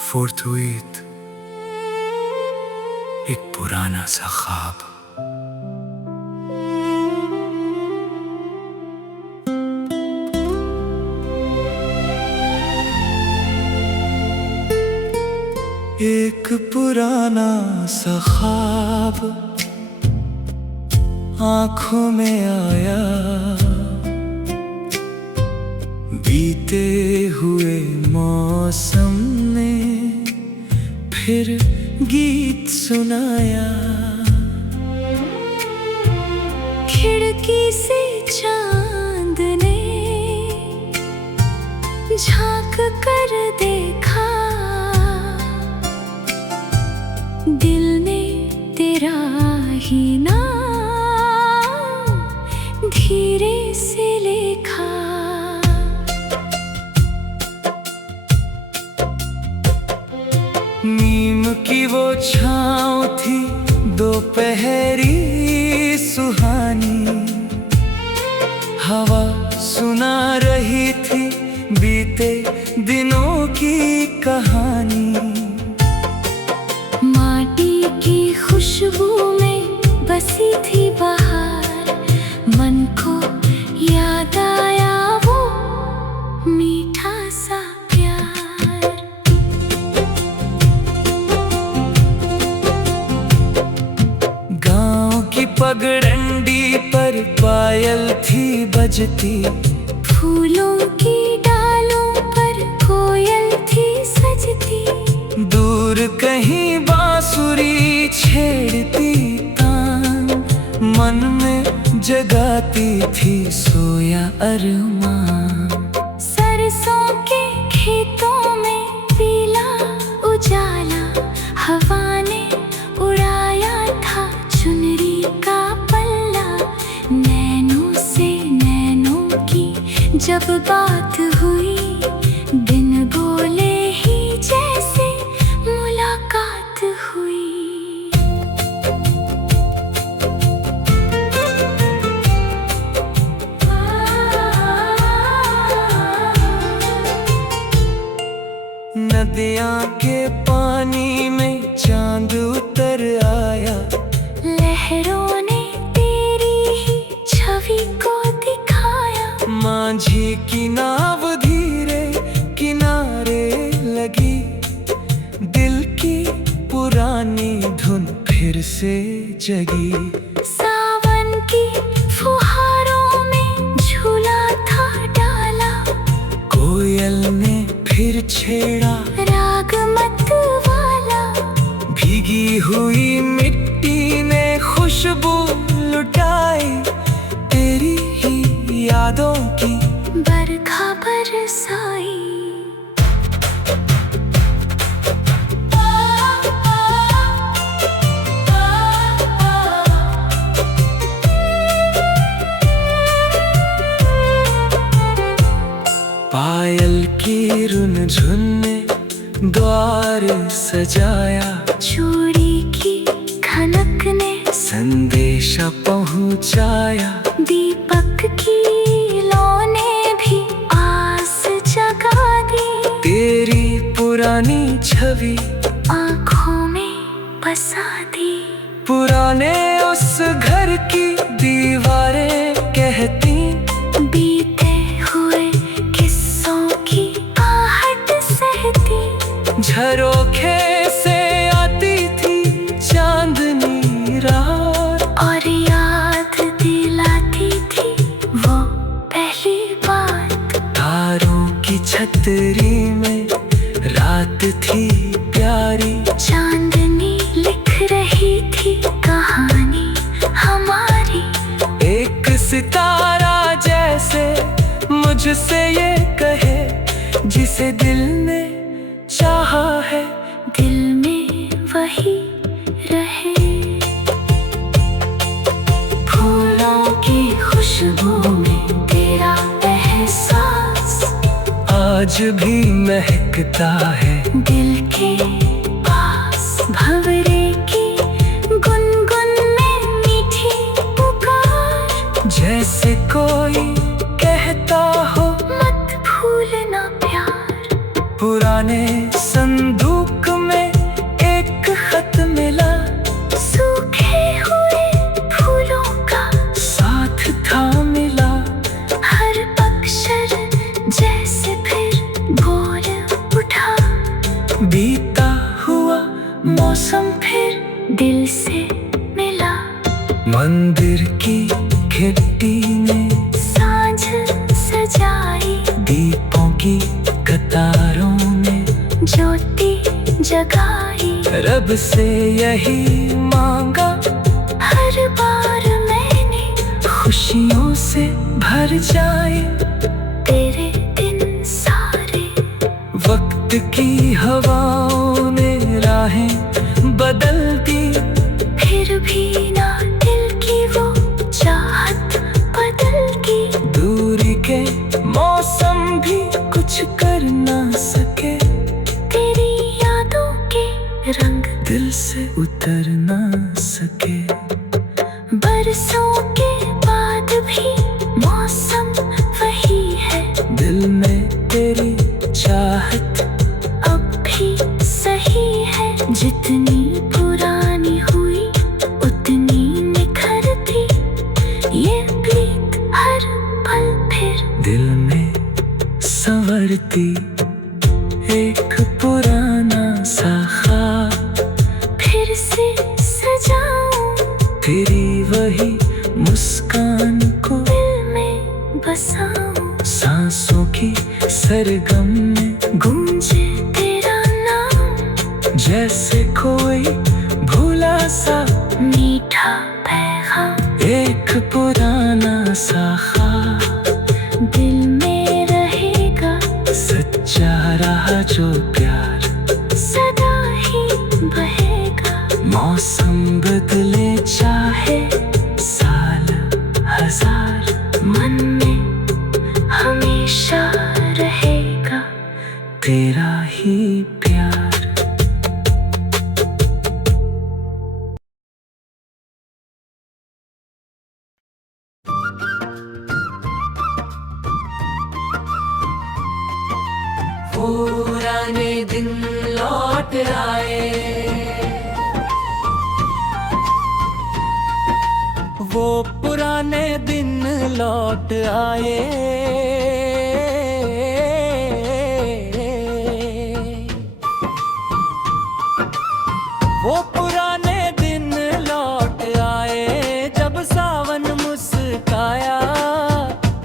फोर्टुइट एक पुराना सा ख्वाब। एक पुराना सा ख्वाब आंखों में आया, बीते हुए मौसम ने फिर गीत सुनाया। खिड़की से चांद ने झांक कर देखा, दिल ने तेरा ही नाम धीरे से लिखा। नीम की वो छाँव थी दोपहरी सुहानी, हवा सुना रही थी बीते दिनों की कहानी। माटी की खुशबू में बसी थी बहार, मन को याद आया वो मीठा सा प्यार। गांव की पगडंडी पर पायल थी बजती, फूलों की डालों पर कोयल थी सजती। दूर कहीं बांसुरी छेड़ती तान, मन में जगाती थी सोया अरमान। सरसों के खेतों में पीला उजाला, हवा ने उड़ाया था चुनरी का पल्ला। नैनों से नैनों की जब बात हुई, दिन बोले ही जैसे मुलाकात हुई। नदियाँ के पानी में चांद उतर आया, लहरों ने तेरी ही छवि को दिखाया। मांझी की नाव धीरे किनारे लगी, दिल की पुरानी धुन फिर से जगी। सावन की फुहारों में झूला था डाला, कोयल ने फिर छेड़ा राग मत वाला। भीगी हुई मिट्टी ने खुशबू लुटाई, तेरी ही यादों की बरखा बरसाई। पायल की रुन झुन ने द्वार सजाया, चूड़ी की खनक ने संदेशा पहुंचाया। दीपक की लौ ने भी आस जगा दी, तेरी पुरानी छवि आँखों में बसा दी। पुराने उस घर की दीवारें कहती, बीते हुए किस्सों की आहट सहती। झरोखे से आती थी चांदनी रात, और याद दिलाती थी वो पहली बात। तारों की छतरी में रात थी प्यारी, चांदनी लिख रही थी कहानी हमारी। एक सितारा जैसे मुझसे ये कहे, जिसे दिल ने चाहा है दिल में वही रहे। फूलों की खुशबू में तेरा एहसास आज भी महकता है दिल के पास। भंवरे की गुनगुन में मीठी पुकार, जैसे कोई कहता हो मत भूलना प्यार। पुराने संदूक बीता हुआ मौसम फिर दिल से मिला। मंदिर की खिड़की ने सांझ सजाई, दीपों की कतारों में ज्योति जगाई। रब से यही मांगा हर बार मैंने, खुशियों से भर जाए तेरे दिन सारे। वक्त की हवाओं ने राहें बदल दी, फिर भी ना दिल की वो चाहत बदल की। दूरी के मौसम भी कुछ कर ना सके, तेरी यादों के रंग दिल से उतर ना सके। बरसों के बाद भी मौसम वही है, दिल में तेरी चाहत अब भी सही है। जितनी पुरानी हुई उतनी निखरती, ये प्रीत हर पल फिर दिल में संवरती। एक पुराना सा ख्वाब फिर से सजाऊं, तेरी वही मुस्कान को दिल में बसाऊं। सांसों की सरगम में गूंजे तेरा नाम, जैसे कोई भूला सा मीठा पैगाम। एक पुराना सा ख्वाब, दिल में रहेगा सच्चा रहा जो प्यार, सदा ही बहेगा। मौसम बदले चाहे साल हजार, मन में हमेशा रहेगा तेरा ही प्यार। पुराने दिन लौट आए, वो पुराने दिन लौट आए। वो पुराने दिन लौट आए, जब सावन मुस्काया।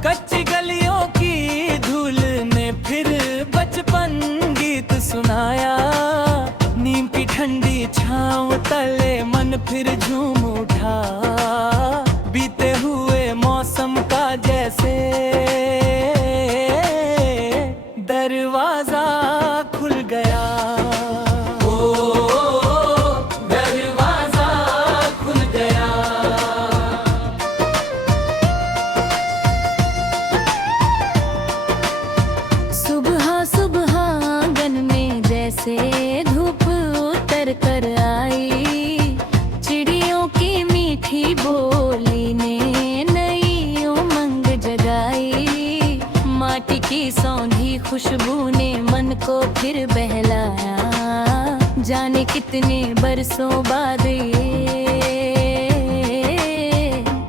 कच्ची गलियों की धूल ने फिर बचपन गीत सुनाया। नीम की ठंडी छाँव तले मन फिर झूम उठा, बीते हुए मौसम का जैसे दरवाजा खुल गया। दरवाजा खुल गया। सुबह सुबह आंगन में जैसे धूप उतर कर आई। चिड़ियों की मीठी बोली ने नई उमंग जगाई। माटी की सौंधी खुशबू ने मन को फिर बहलाया। जाने कितने बरसों बाद ये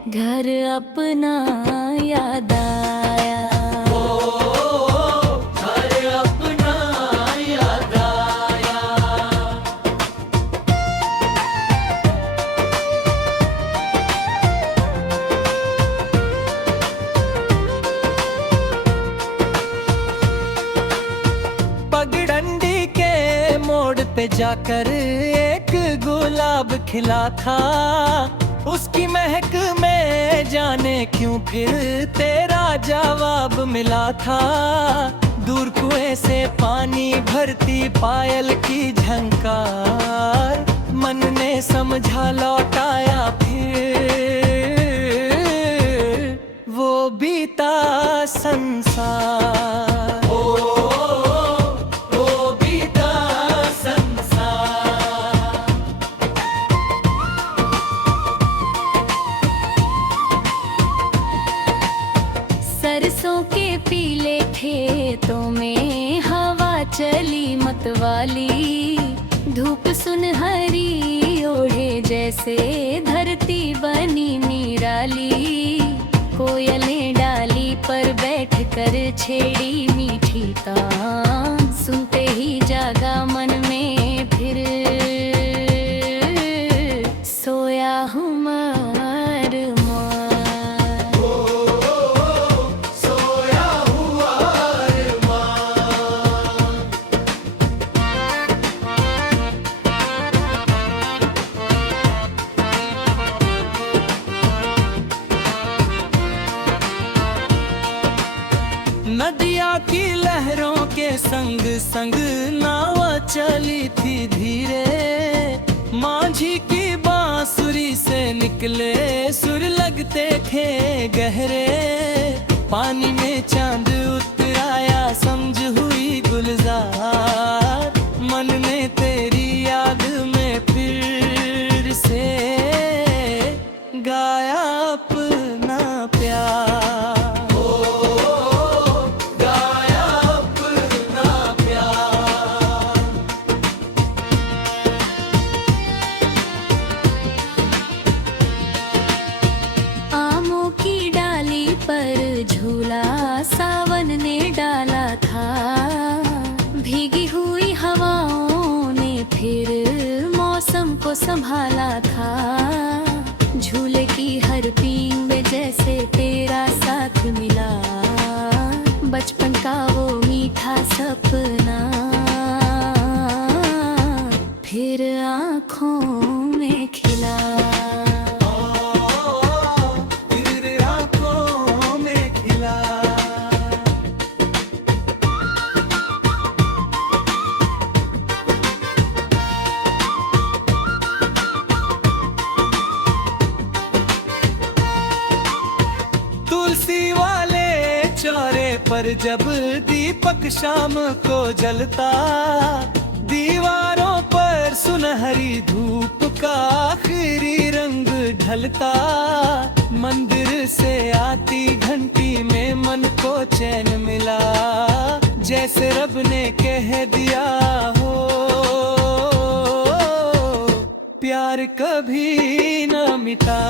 घर अपना याद आया। पगडंडी के मोड़ पे जाकर एक गुलाब खिला था। उसकी महक में जाने क्यों फिर तेरा जवाब मिला था। दूर कुएं से पानी भरती पायल की झंकार, मन ने समझा लौटाया फिर वो बीता संसार। सरसों के पीले खेतों में हवा चली मतवाली। धूप सुनहरी ओढ़े जैसे धरती बनी निराली। कोयलें डाली पर बैठ कर छेड़ी मीठी तान, सुनते ही जागा मन में के संग संग नावा चली थी धीरे, माझी की बांसुरी से निकले सुर लगते थे गहरे। पानी में चांद उतराया समझ हुई गुलजार, मन ने तेरी याद में फिर से गाया अपना प्यार। गाया अपना प्यार। आमों की डाली पर झूला सावन ने डाला था, भीगी हुई हवाओं ने फिर मौसम को संभाला था। झूले की हर पींग में जैसे तेरा साथ मिला, बचपन का वो मीठा सपना फिर आँखों में खिला। तुलसी वाले चौरे पर जब दीपक शाम को जलता, दीवारों पर सुनहरी धूप का आखिरी रंग ढलता। मंदिर से आती घंटी में मन को चैन मिला, जैसे रब ने कह दिया हो प्यार कभी न मिटा।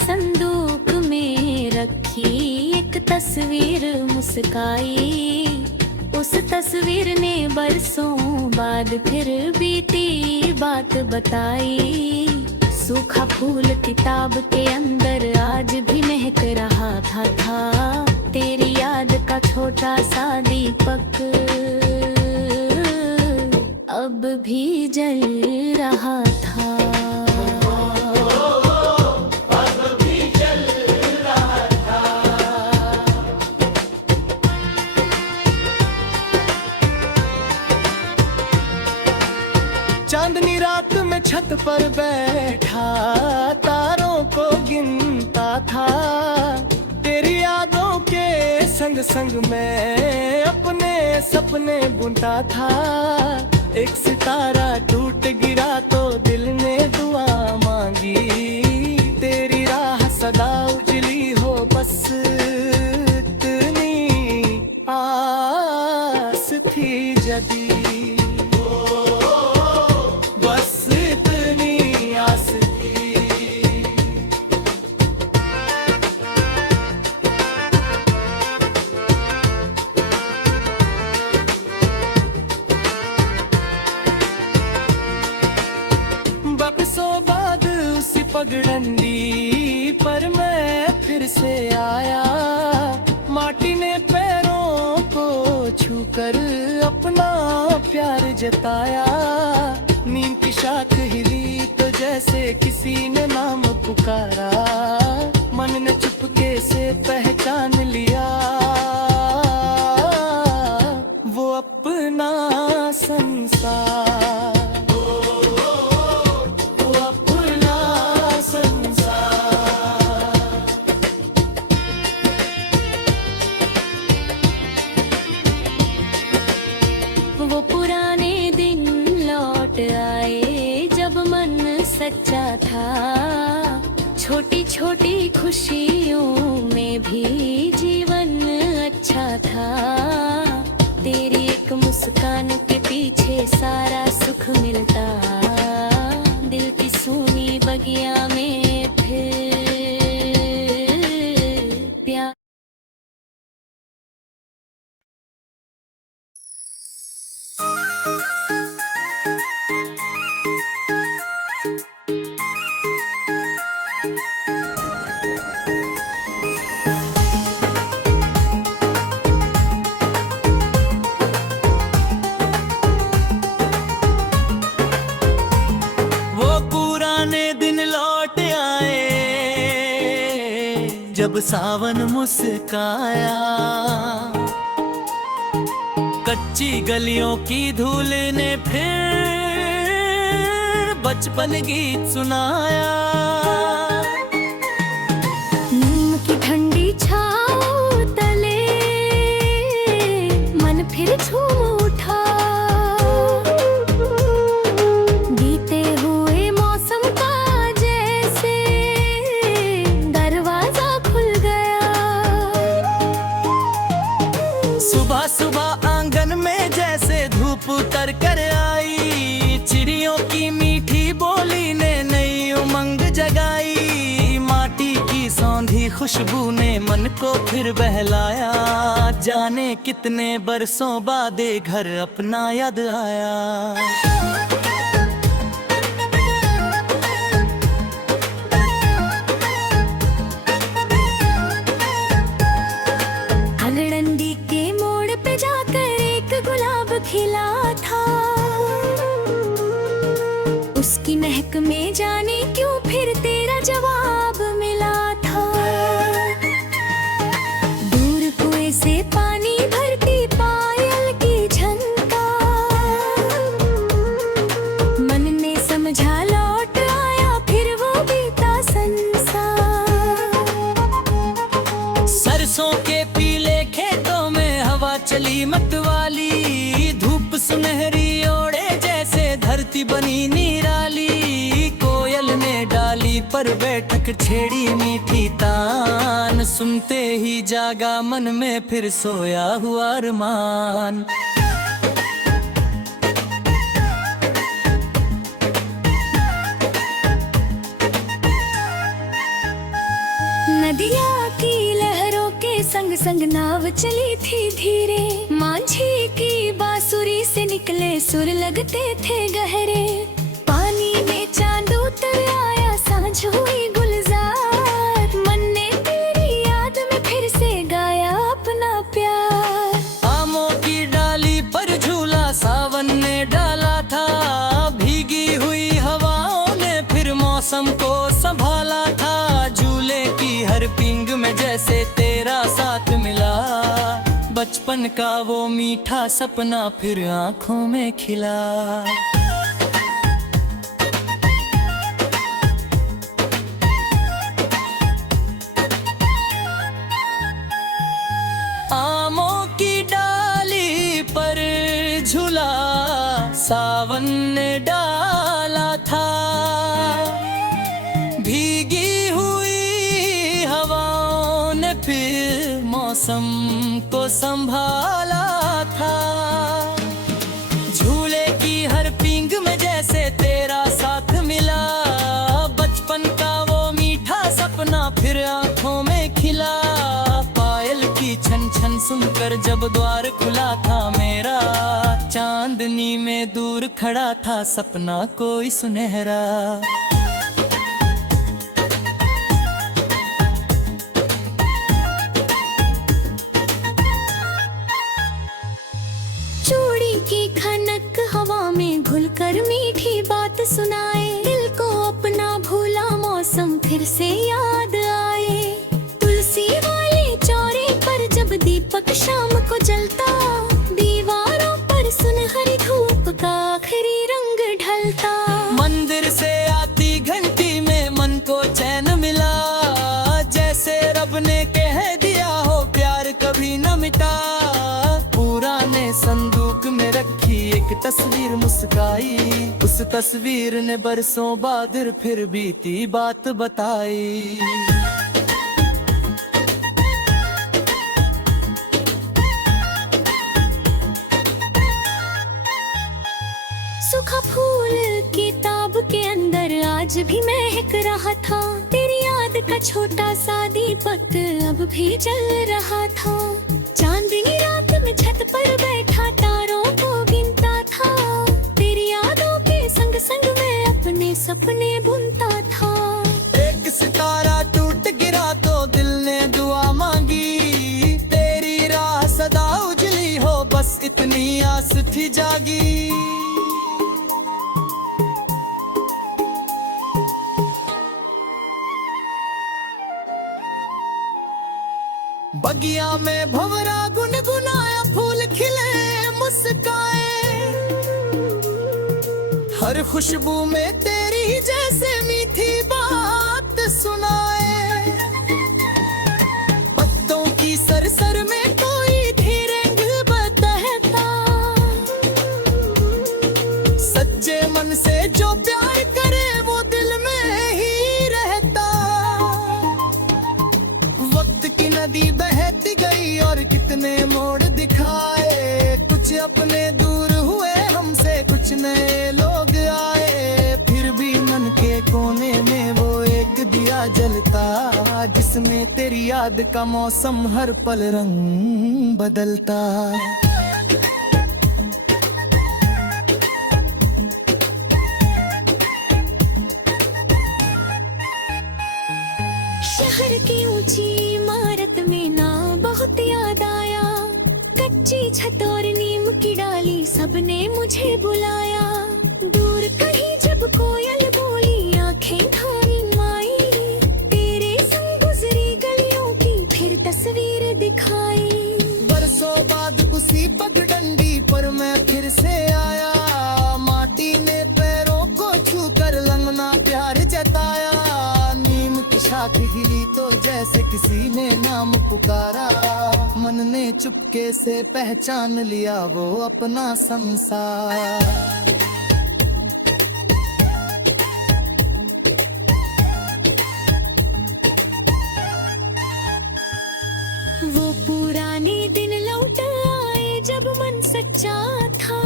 संदूक में रखी एक तस्वीर मुस्काई, उस तस्वीर ने बरसों बाद फिर बीती बात बताई। सूखा फूल किताब के अंदर आज भी महक रहा था तेरी याद का छोटा सा दीपक अब भी जल रहा था। चांदनी रात में छत पर बैठा तारों को गिनता था, तेरी यादों के संग संग मैं अपने सपने बुनता था। एक सितारा टूट गिरा तो दिल ने दुआ मांगी, तेरी राह सदा उजली हो बस इतनी आस थी जदी। पगडंडी पर मैं फिर से आया, माटी ने पैरों को छूकर अपना प्यार जताया। नींद की शाख हिली तो जैसे किसी ने नाम पुकारा, मन ने चुपके से पहचान लिया वो अपना संसार। सच्चा था छोटी छोटी खुशियों में भी जीवन अच्छा था। तेरी एक मुस्कान के पीछे सारा सुख मिलता, दिल की सूनी बगिया में फिर प्यार। जब सावन मुस्काया, कच्ची गलियों की धूल ने फिर बचपन गीत सुनाया। नीम की ठंडी छाँव तले मन फिर झूम उठा, बीते हुए मौसम का जैसे दरवाजा खुल गया। सुबह सुबह आंगन में जैसे धूप उतर कर आई, चिड़ियों की मीठी बोली ने नई उमंग जगाई। माटी की सौंधी खुशबू ने मन को फिर बहलाया, जाने कितने बरसों बाद घर अपना याद आया। अगड़ंडी के मोड़ पे जाकर एक गुलाब खिला था, उसकी महक में जाने क्यों फिर तेरा जवाब मिला था। दूर कुएं से पानी भरती पायल की झनकार, मन ने समझा लौट आया फिर वो बीता संसार। सरसों के पीले खेतों में हवा चली मतवाली, धूप सुनहरी ओढ़े जैसे धरती बनी निराली। कोयल ने डाली पर बैठक छेड़ी मीठी तान, सुनते ही जागा मन में फिर सोया हुआ अरमान। नदिया की लहरों के संग संग नाव चली थी धीरे, मांझी की बांसुरी से निकले सुर लगते थे गहरे। पानी में चांद उतर आया, सांझ हुई गुलजार, मन ने तेरी याद में फिर से गाया अपना प्यार। आमों की डाली पर झूला सावन ने डाला था, भीगी हुई हवाओं ने फिर मौसम को संभाला था। झूले की हर पींग में जैसे तेरा साथ मिला, बचपन का वो मीठा सपना फिर आंखों में खिला। आमों की डाली पर झूला सावन ने डाला था, भीगी हुई हवाओं ने फिर मौसम को संभाला था। झूले की हर पींग में जैसे तेरा साथ मिला, बचपन का वो मीठा सपना फिर आंखों में खिला। पायल की छन छन सुनकर जब द्वार खुला था मेरा, चांदनी में दूर खड़ा था सपना कोई सुनहरा। चूड़ी की खनक हवा में घुलकर मीठी बात सुनाए, दिल को अपना भूला मौसम फिर से याद आए। तुलसी वाले चौरे पर जब दीपक शाम को जलता, दीवारों पर सुनहरी धूप का आखिरी रंग ढलता। मंदिर से आती घंटी में मन को चैन मिला, जैसे रब ने कह दिया हो प्यार कभी न मिटा। पुराने संदूक में रखी एक तस्वीर मुस्काई, उस तस्वीर ने बरसों बाद फिर बीती बात बताई। सूखा फूल किताब के अंदर आज भी महक रहा था, तेरी याद का छोटा सा दीपक अब भी जल रहा था। चांदनी रात में छत पर बैठा तारों को गिनता था, तेरी यादों के संग संग मैं अपने सपने बुनता था। एक सितारा टूट गिरा तो दिल ने दुआ मांगी, तेरी राह सदा उजली हो बस इतनी आस थी जागी। बगिया में भंवरा गुनगुनाया, फूल खिले मुस्काए, हर खुशबू में तेरी जैसे मीठी बात सुनाए। पत्तों की सरसर में कोई धीरंग बहता, सच्चे मन से जो प्यार करे वो दिल में ही रहता। वक्त की नदी बहती गई और कितने मोड़ दिखाए, कुछ अपने दूर हुए हमसे, कुछ नए लोग आए, फिर भी मन के कोने में वो एक दिया जलता, जिसमें तेरी याद का मौसम हर पल रंग बदलता। शहर की ऊंची इमारत में ना बहुत याद आया, कच्ची छत और नीम की डाली सबने मुझे बुलाया। दूर कहीं जब कोयल बोली आंखें ढारी माई, तेरे संग गुजरी गलियों की फिर तस्वीर दिखाई। बरसों बाद उसी पगडंडी पर मैं फिर से आया, माटी ने पैरों को छूकर लंगना प्यार जताया। नीम की शाख हिली तो जैसे किसी ने नाम पुकारा, मन ने चुपके से पहचान लिया वो अपना संसार। वो पुराने दिन लौट आए जब मन सच्चा था,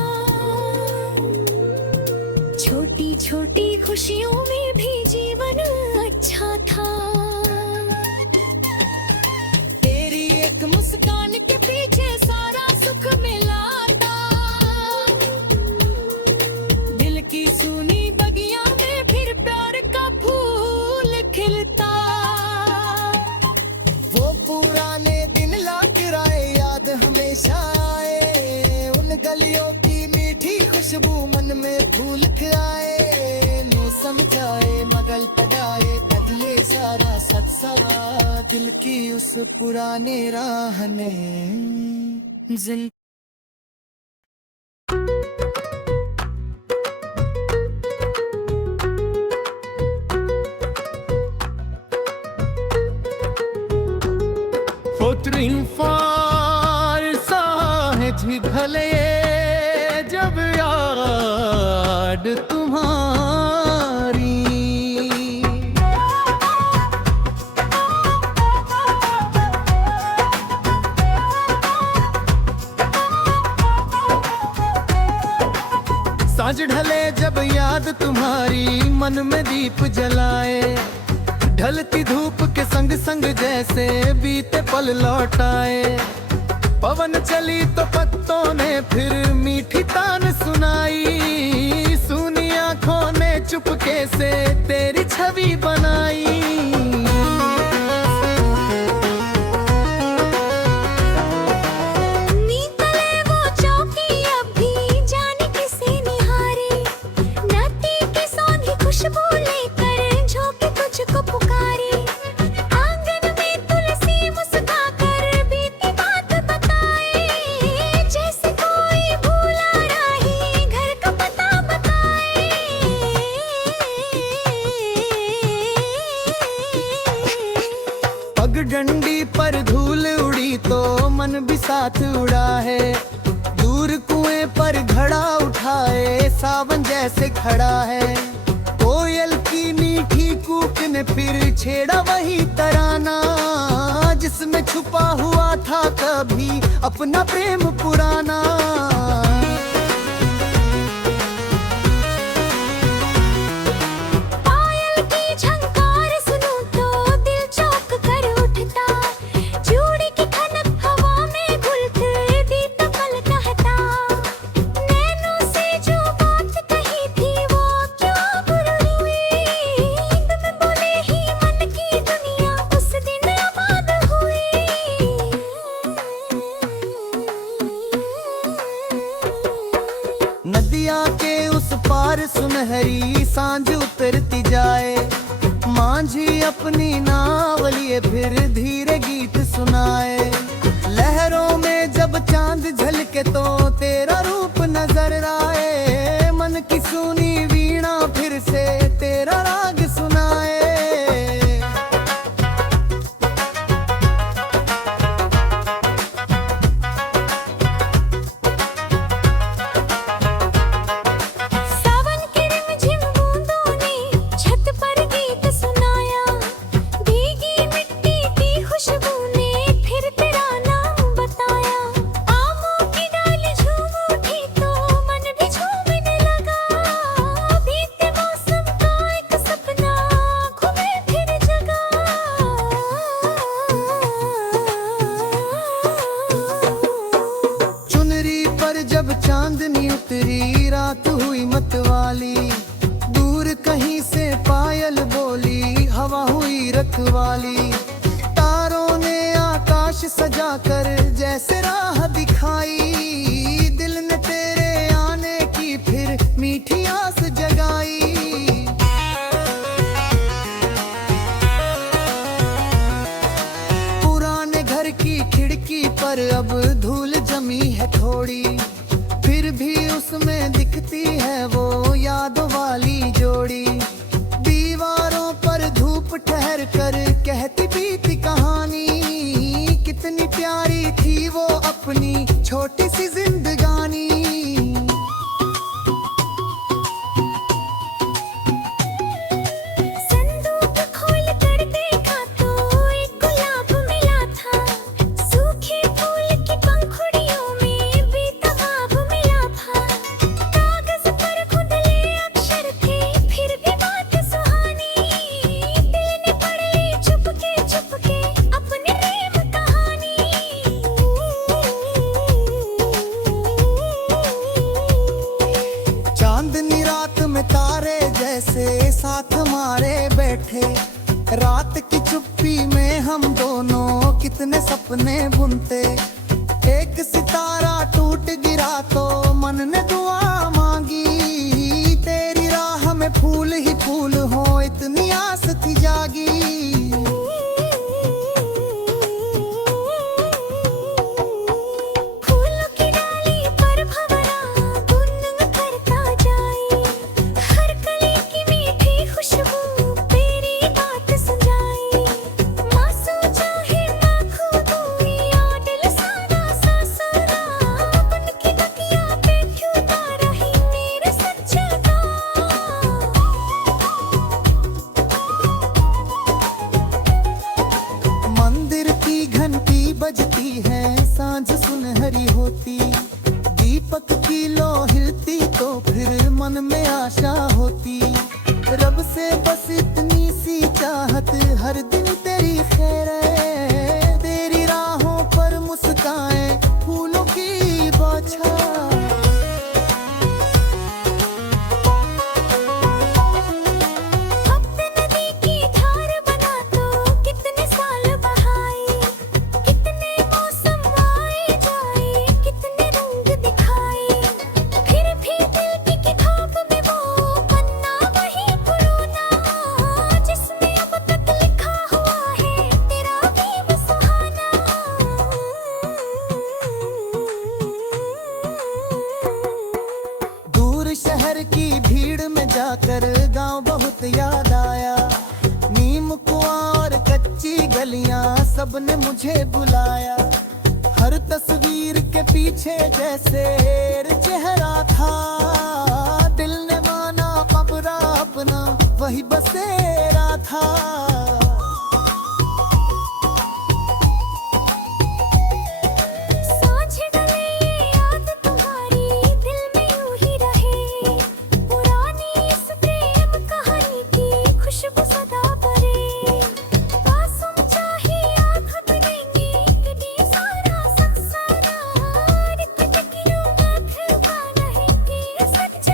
छोटी छोटी खुशियों में भी जीवन अच्छा था। तेरी एक मुस्कान के पीछे सारा सुख मिला था, दिल की सुनी बगिया में फिर प्यार का फूल खिलता। वो पुराने दिन लौट आए, याद हमेशा आए, उन गलियों की मीठी खुशबू मन में फूल खिलाए। नो समझाए मगल पड़ाए बदले सारा सत्सरा, दिल की उस पुराने राह ने जिंदगी। भले जब याद तुम्हारी, सांझ ढले जब याद तुम्हारी, मन में दीप जलाए, ढलती धूप के संग संग जैसे बीते पल लौटाए। पवन चली तो पत्तों ने फिर मीठी तान सुनाई, सूनी आंखों ने चुपके से तेरी छवि बनाई। डंडी पर धूल उड़ी तो मन भी साथ उड़ा है, दूर कुएं पर घड़ा उठाए सावन जैसे खड़ा है। कोयल की मीठी कूक ने फिर छेड़ा वही तराना, जिसमें छुपा हुआ था कभी अपना प्रेम पुराना। नदिया के उस पार सुनहरी सांझ उतरती जाए, मांझी अपनी नाव लिए फिर धीरे गीत सुनाए। लहरों में जब चांद झलके तो तेरा रूप नजर आए, मन की सुनी वीणा फिर से तेरा राग सुनाए। सावन की रिमझिम बूंदों ने छत पर गीत सुनाया, भीगी मिट्टी की खुशबू ने फिर तेरा नाम बताया। आमों की डाली झूम उठी तो मन भी झूमने लगा, बीते मौसम का एक सपना आँखों में फिर जगा। चुनरी पर जब चांदनी उतरी रात हुई मतवाली, दूर कहीं से पायल बोली हवा हुई रखवाली। तारों ने आकाश सजाकर जैसे राह दिखाई, दिल ने तेरे आने की फिर मीठी आस जगाई। पुराने घर की खिड़की पर अब धूल जमी है थोड़ी, फिर भी उसमें दिखती है वो यादों वाली जोड़ी। दीवारों पर धूप ठहर कर कहती बीती कहानी, कितनी प्यारी थी वो अपनी छोटी सी जिंदगानी। संदूक खोल कर देखा तो एक गुलाब मिला था, सूखे फूल की पंखुड़ियों में बेतवाब मिला था। कागज पर खुदले अक्षर थे फिर भी बात सुहानी, दिल ने पढ़ ली चुपके चुपके अपनी प्रेम कहानी। चांदनी रात में तारे जैसे साथ हमारे बैठे, रात की चुप्पी में हम दोनों कितने सपने बुनते। एक सितारा टूट गिरा तो मन ने दुआ मांगी, तेरी राह में फूल ही फूल हो इतनी आस थी जागी। फूलों की डाली पर भंवरा गुनगुन करता जाए, हर कली की मीठी खुशबू तेरी बात सुझाए। मासूम चाहे लाखों दूरी और दिल सारा सासरा, बन की तकिया पे क्यों ना रही मेरे सज्जदा। मंदिर की घंटी बजती है सांझ सुनहरी होती, दीपक की लो हिलती तो फिर मन में आशा होती। रब से बस इतनी सी चाहत हर दिन तेरी खैर है, तेरी राहों पर मुस्काएं फूलों की बौछार। भक्त नदी की धार बना तो कितने साल बहाए, कितने मौसम आए जाए कितने रंग दिखाए। फिर भी दिल की किताब में वो पन्ना वही पुराना, जिसमें अब तक लिखा हुआ है तेरा भी सुहाना। दूर शहर की भीड़ में जाकर गांव बहुत याद आया, नीम कुआं और कच्ची गलियां सबने मुझे बुलाया। हर तस्वीर के पीछे जैसे एक चेहरा था, दिल ने माना अपना अपना वही बसेरा था। सांझ डले ये याद तुम्हारी दिल में यूं ही रहे, पुरानी इस प्रेम कहानी की खुशबू सदा भरे। मासूम चाहे आँख भरेंगे कभी सारा संसार, रित क्यों ना फिर रहेंगे सच्चा।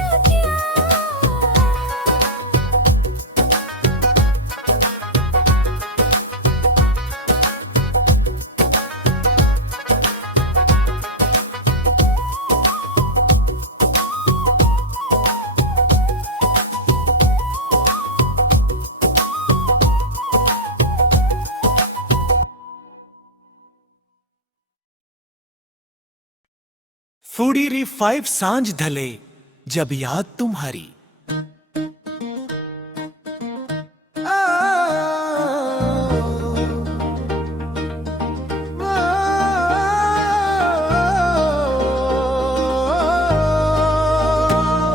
फूडी री 5 सांझ ढले जब याद तुम्हारी।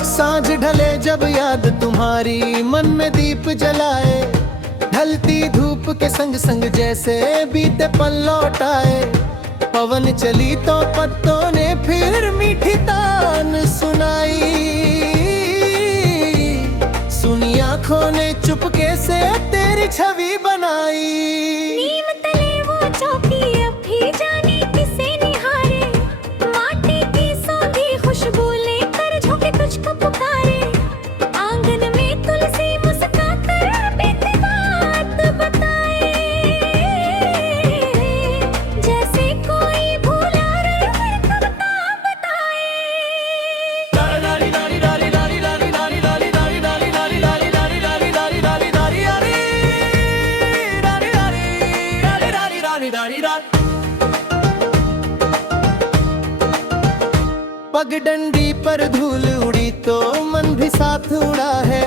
सांझ ढले जब याद तुम्हारी, मन में दीप जलाए, ढलती धूप के संग संग जैसे बीते पल लौट आए। पवन चली तो पत्तों ने फिर मीठी तान सुनाई, सुनी आंखों ने चुपके से तेरी छवि बनाई। नीम तले वो चौकी अब भी जाने किसे निहारे, माटी की सौंधी खुशबू लेकर झोंके तुझको पुकारे। आंगन में तुलसी मुस्कुराकर बीती बात बताए, जैसे कोई भूला रे फिर कविता बताए। पगडंडी पर धूल उड़ी तो मन भी साथ उड़ा है,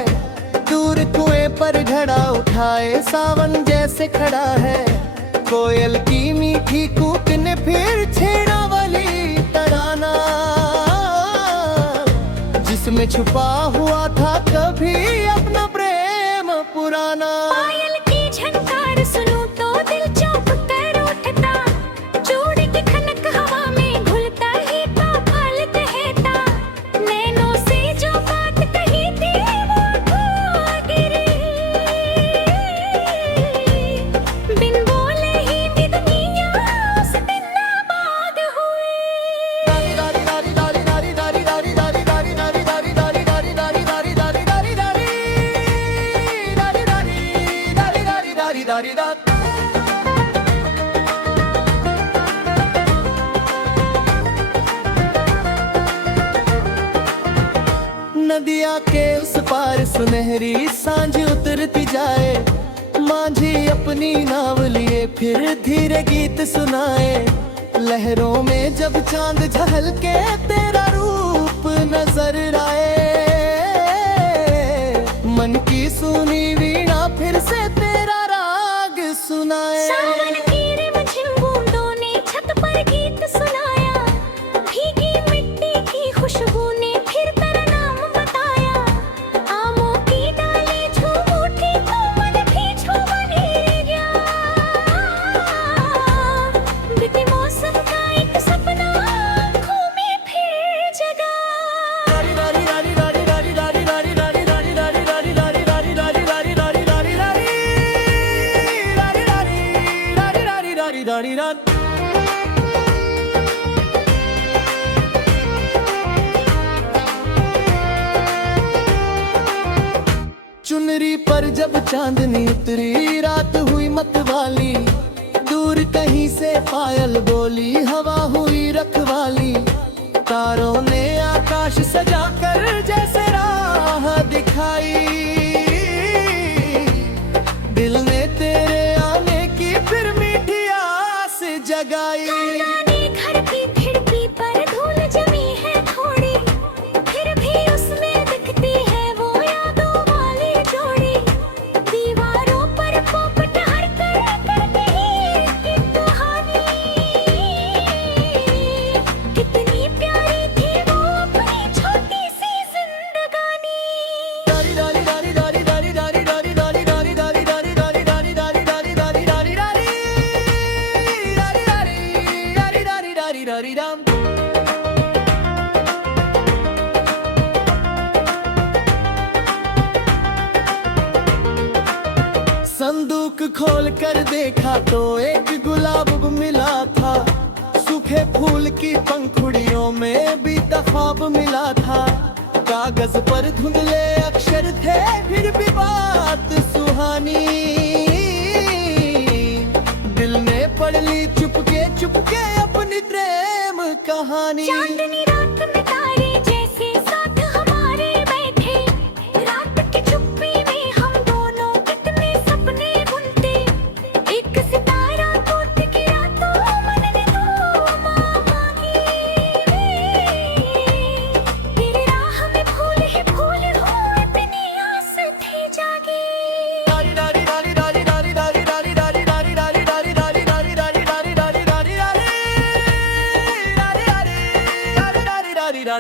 दूर कुएं पर घड़ा उठाए सावन जैसे खड़ा है। कोयल की मीठी कूक ने फिर छेड़ा वाली तराना, जिसमें छुपा हुआ था कभी अपना प्रेम पुराना। पायल की झनकार सुनूं तो दिल चौंक कर उठता, चूड़ी की खनक हवा में घुलता ही तो फल कहता। नैनों से जो बात कही थी वो खो गिरी, बिन बोले ही भी दुनिया उस दिन आबाद हुई। नदिया के उस पार सुनहरी सांझ उतरती जाए, मांझी अपनी नाव लिए फिर धीरे गीत सुनाए। लहरों में जब चांद झलके तेरा रूप नजर आए, मन की सुनी वीणा फिर से तेरा राग सुनाए। सावन की रिमझिम बूंदों ने छत पर गीत सुनाया, भीगी मिट्टी की खुशबू ने फिर तेरा नाम बताया। आमों की डाली झूम उठी तो मन भी झूम ही गया, बीते मौसम का एक सपना आँखों में फिर जगा। चुनरी पर जब चांदनी उतरी रात हुई मतवाली, दूर कहीं से पायल बोली हवा हुई रखवाली। तारों ने आकाश सजाकर जैसे राह दिखाई, दिल ने तेरे आने की फिर मीठी आस जगाई। पुराने घर की खिड़की पर धूल जमी है थोड़ी, फिर भी उसमें दिखती है वो यादों वाली जोड़ी। दीवारों पर पोपट हर करते ही एक कहानी, कितनी प्यारी थी वो अपनी छोटी सी जिंदगानी। संदूक खोल कर देखा तो एक गुलाब मिला था, सूखे फूल की पंखुड़ियों में भी ख्वाब मिला था। कागज पर धुंधले अक्षर थे फिर भी बात सुहानी, दिल ने पढ़ ली चुपके चुपके अपनी प्रेम कहानी। चांदनी रात में तारे जैसे साथ हमारे बैठे, रात की चुप्पी में हम दोनों कितने सपने बुनते। एक सितारा टूट गिरा तो मन ने दुआ मांगी,